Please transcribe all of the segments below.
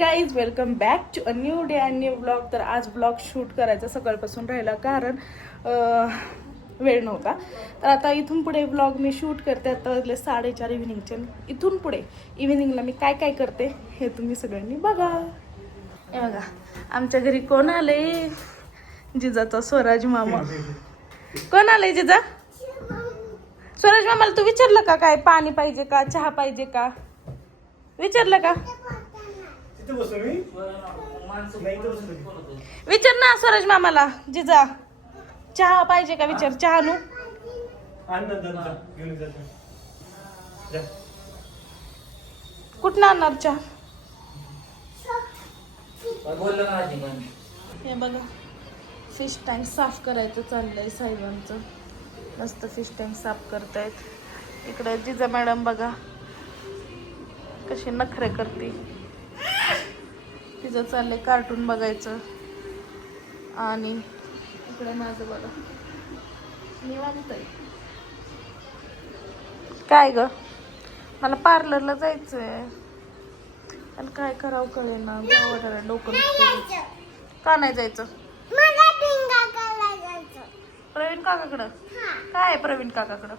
Guys welcome back to a new day and new blog. तर आज blog shoot करायचा सकाळपासून राहिला कारण वेळ नव्हता. तर आता इथून पुढे ब्लॉग मी शूट करते. आता वाजले 4:30 इव्हिनिंगचे. इथून पुढे इव्हिनिंगला मी काय काय करते हे तुम्ही सगळ्यांनी बघा. हे बघा आमच्या घरी कोण आले, जिजाचा स्वराज मामा. कोण आले जिजा? स्वराज मामाला तू विचारलं का काय पाणी पाहिजे का, चहा पाहिजे का, विचारलं का? विचार ना स्वराज मामाला, जिजा चहा पाहिजे का विचार. चहा नू कुठं आणणार चहा? हे बघा फिश टँक साफ करायचं चाललंय साहेबांचं. मस्त फिश टँक साफ करतायत. इकडे जिजा मॅडम बघा कशी नखरे करते. तिचं चाललंय कार्टून बघायचं. आणि इकडे माझं बघा निवांत आहे. काय ग मला पार्लरला जायचंय पण काय करावं कळेना. गावाला डोकं दुखतंय. का नाही जायचं? प्रवीण काकाकडं. काय आहे प्रवीण काकाकडं?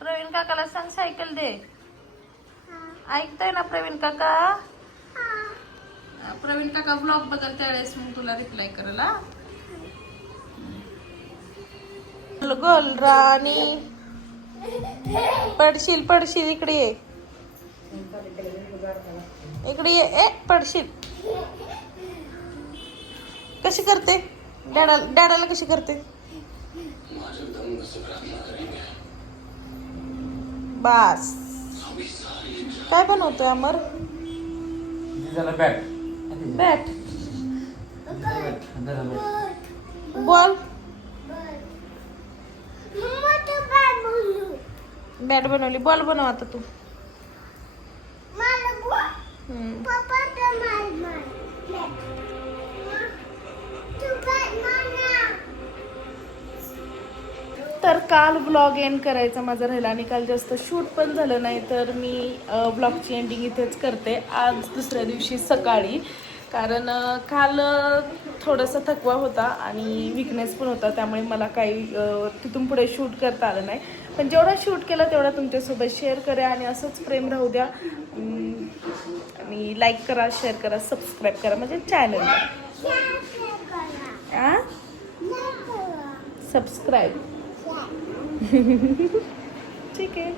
प्रवीण काकाला सांग सायकल दे. ऐकताय ना प्रवीण काका? प्रवीण काका ब्लॉग बघल त्यावेळेस मग तुला रिप्लाय करेल. गोल राणी पडशील पडशील. इकडे ये, इकडे ये. ए पडशील. कशी करते डॅडाला कशी करते? बास. काय बनवतोय अमर? बॅट. बॉल. बॅट बनवली. बॉल बनव आता तू. तर काल ब्लॉग एंड करायचा माझा राहिला आणि काल जास्त शूट पण झालं नाही. तर मी ब्लॉगची एंडिंग इथेच करते आज दुसऱ्या दिवशी सकाळी. कारण काल थोडासा थकवा होता आणि विकनेस पण होता. त्यामुळे मला काही तिथून पुढे शूट करता आलं नाही. पण जेवढा शूट केला तेवढा तुमच्यासोबत शेअर करा आणि असंच प्रेम राहू द्या. आणि लाईक करा, शेअर करा, सबस्क्राईब करा म्हणजे चॅनलला. सबस्क्राईब. ठीक आहे.